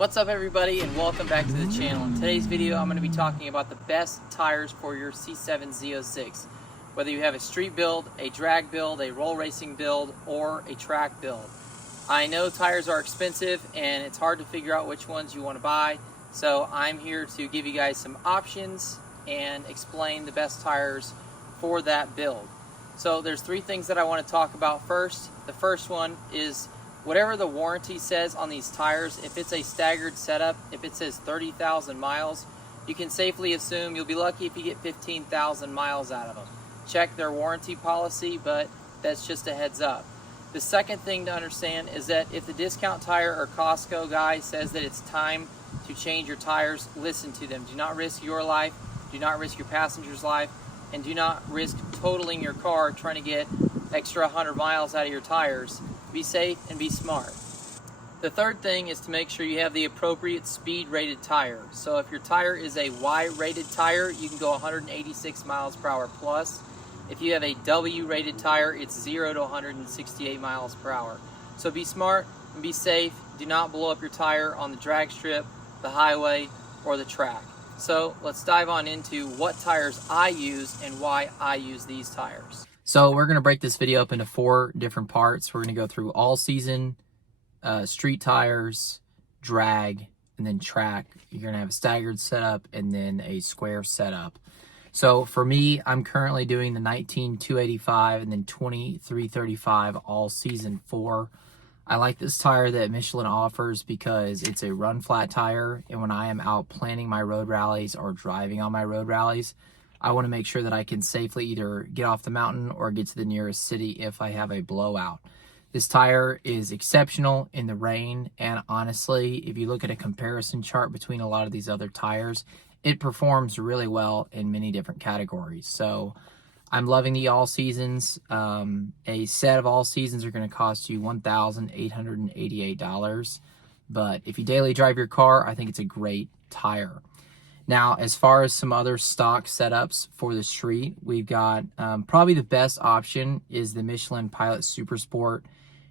What's up everybody, and welcome back to the channel. In today's video I'm going to be talking about the best tires for your C7 Z06. Whether you have a street build, a drag build, a roll racing build, or a track build. I know tires are expensive and it's hard to figure out which ones you want to buy, so I'm here to give you guys some options and explain the best tires for that build. So there's three things that I want to talk about first. The first one is whatever the warranty says on these tires. If it's a staggered setup, if it says 30,000 miles, you can safely assume you'll be lucky if you get 15,000 miles out of them. Check their warranty policy, but that's just a heads up. The second thing to understand is that if the discount tire or Costco guy says that it's time to change your tires, listen to them. Do not risk your life, do not risk your passenger's life, and do not risk totaling your car trying to get extra 100 miles out of your tires. Be safe and be smart. The third thing is to make sure you have the appropriate speed rated tire. So if your tire is a Y rated tire, you can go 186 miles per hour plus. If you have a W rated tire, it's 0 to 168 miles per hour. So be smart and be safe. Do not blow up your tire on the drag strip, the highway, or the track. So let's dive on into what tires I use and why I use these tires. So we're going to break this video up into 4 different parts. We're going to go through all season, street tires, drag, and then track. You're going to have a staggered setup and then a square setup. So for me, I'm currently doing the 19-285 and then 20-335 all season 4. I like this tire that Michelin offers because it's a run flat tire, and when I am out planning my road rallies or driving on my road rallies, I want to make sure that I can safely either get off the mountain or get to the nearest city if I have a blowout. This tire is exceptional in the rain, and honestly, if you look at a comparison chart between a lot of these other tires, it performs really well in many different categories. So I'm loving the all seasons. A set of all seasons are going to cost you $1,888, but if you daily drive your car, I think it's a great tire. Now, as far as some other stock setups for the street, we've got probably the best option is the Michelin Pilot Super Sport.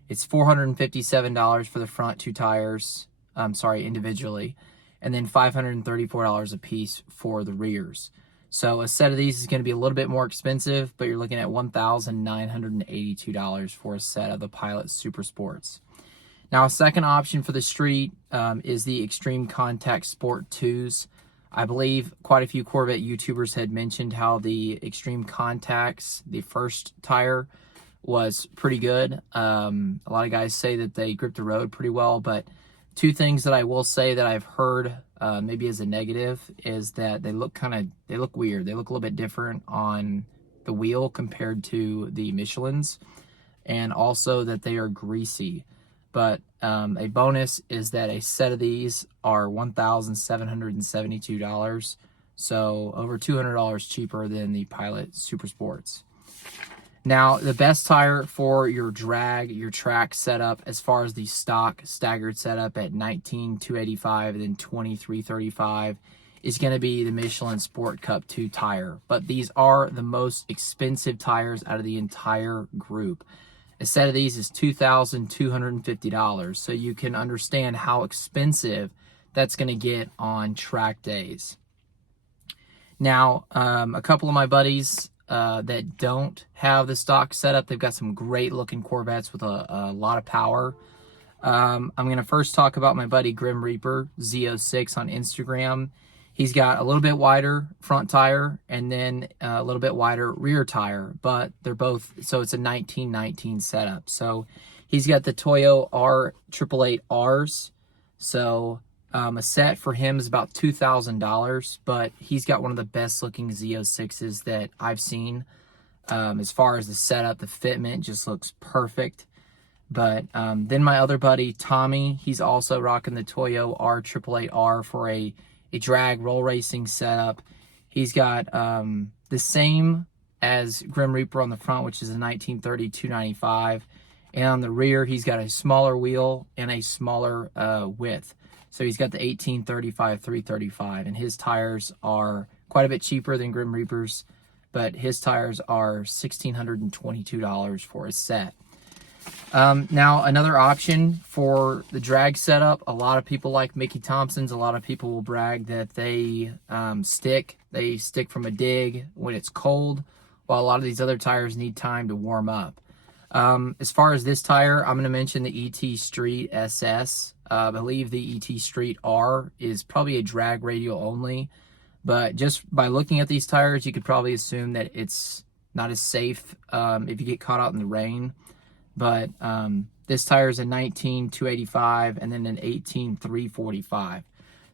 It's $457 for the front 2 tires, individually, and then $534 a piece for the rears. So a set of these is going to be a little bit more expensive, but you're looking at $1,982 for a set of the Pilot Super Sports. Now, a second option for the street is the ExtremeContact Sport 2s. I believe quite a few Corvette YouTubers had mentioned how the ExtremeContacts, the first tire, was pretty good. A lot of guys say that they grip the road pretty well, but 2 things that I will say that I've heard maybe as a negative is that they look weird. They look a little bit different on the wheel compared to the Michelins, and also that they are greasy. But a bonus is that a set of these are $1,772, so over $200 cheaper than the Pilot Super Sports. Now, the best tire for your drag, your track setup, as far as the stock staggered setup at 19-285 and then 20-335, is going to be the Michelin Sport Cup 2 tire. But these are the most expensive tires out of the entire group. A set of these is $2,250, so you can understand how expensive that's going to get on track days. Now, a couple of my buddies that don't have the stock setup, they've got some great looking Corvettes with a lot of power. I'm going to first talk about my buddy Grim Reaper Z06 on Instagram. He's got a little bit wider front tire and then a little bit wider rear tire, but they're both, so it's a 1919 setup. So he's got the Toyo R888Rs. So a set for him is about $2,000, but he's got one of the best looking Z06s that I've seen. As far as the setup, the fitment just looks perfect. But then my other buddy, Tommy, he's also rocking the Toyo R888R for a drag roll racing setup. He's got the same as Grim Reaper on the front, which is a 1930 295, and on the rear he's got a smaller wheel and a smaller width. So he's got the 1835 335, and his tires are quite a bit cheaper than Grim Reaper's, but his tires are $1,622 for a set. Now, another option for the drag setup, a lot of people like Mickey Thompson's. A lot of people will brag that they stick. They stick from a dig when it's cold, while a lot of these other tires need time to warm up. As far as this tire, I'm going to mention the ET Street SS. I believe the ET Street R is probably a drag radial only, but just by looking at these tires, you could probably assume that it's not as safe if you get caught out in the rain. But this tire is a 19-285 and then an 18-345.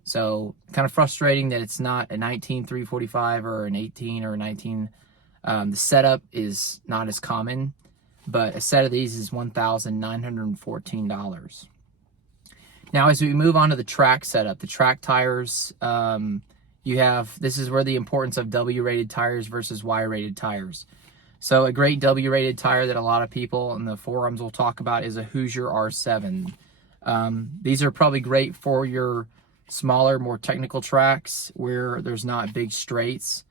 So kind of frustrating that it's not a 19-345 or an 18 or a 19. The setup is not as common, but a set of these is $1,914. Now, as we move on to the track setup, the track tires, this is where the importance of W-rated tires versus Y-rated tires. So a great W-rated tire that a lot of people in the forums will talk about is a Hoosier R7. These are probably great for your smaller, more technical tracks where there's not big straights.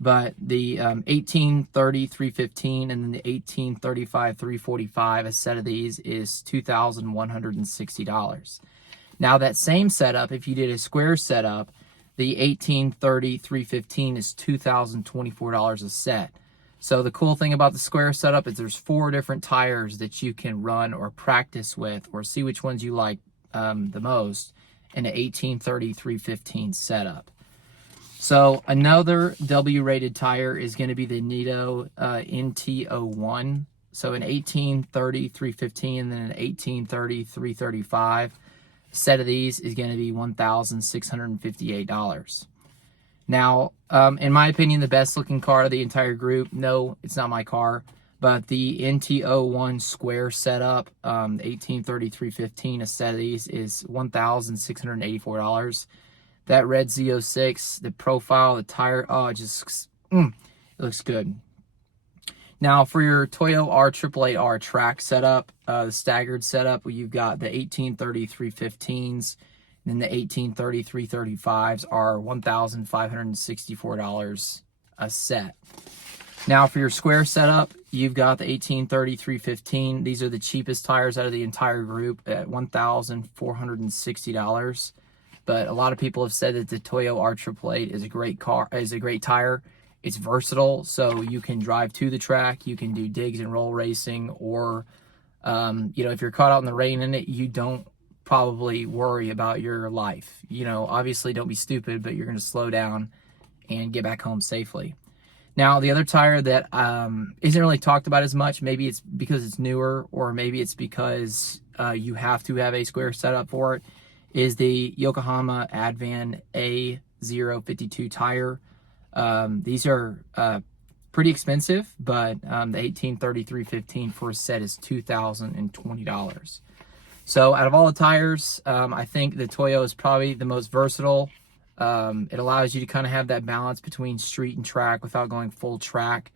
But the 18-30-315 and then the 18-35-345, a set of these is $2,160. Now that same setup, if you did a square setup, the 18-30-315 is $2,024 a set. So the cool thing about the square setup is there's 4 different tires that you can run or practice with or see which ones you like the most in an 18-30-315 setup. So another W-rated tire is going to be the Nitto NT01. So an 18-30-315 and then an 18-30-335. A set of these is going to be $1,658. Now, in my opinion, the best looking car of the entire group, no, it's not my car, but the NT01 square setup, 18-30-315, a set of these is $1,684. That red Z06, the profile, the tire, oh, it just, it looks good. Now, for your Toyo R888R track setup, the staggered setup, you've got the 18-30-315s, and then the 18-30-335s are $1,564 a set. Now, for your square setup, you've got the 18-30-315. These are the cheapest tires out of the entire group at $1,460. But a lot of people have said that the Toyo R888 is a great tire. It's versatile, so you can drive to the track, you can do digs and roll racing, or if you're caught out in the rain in it, you don't probably worry about your life. Obviously don't be stupid, but you're going to slow down and get back home safely. Now, the other tire that isn't really talked about as much, maybe it's because it's newer, or maybe it's because you have to have a square setup for it, is the Yokohama Advan A052 tire. These are pretty expensive, but the 18-30-315 for a set is $2,020. So out of all the tires, I think the Toyo is probably the most versatile. It allows you to kind of have that balance between street and track without going full track,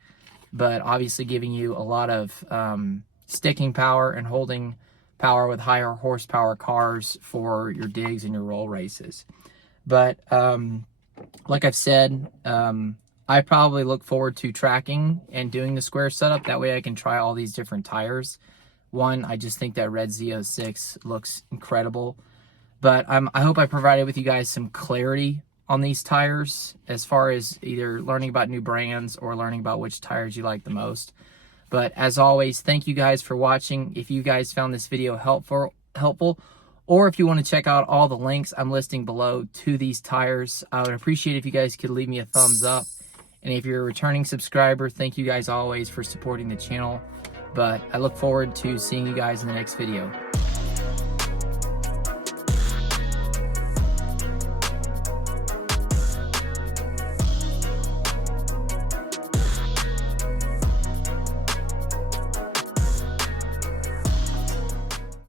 but obviously giving you a lot of sticking power and holding power with higher horsepower cars for your digs and your roll races. But like I've said, I probably look forward to tracking and doing the square setup. That way I can try all these different tires. One, I just think that red Z06 looks incredible. But I hope I provided with you guys some clarity on these tires as far as either learning about new brands or learning about which tires you like the most. But as always, thank you guys for watching. If you guys found this video helpful, or if you want to check out all the links I'm listing below to these tires, I would appreciate if you guys could leave me a thumbs up. And if you're a returning subscriber, thank you guys always for supporting the channel. But I look forward to seeing you guys in the next video.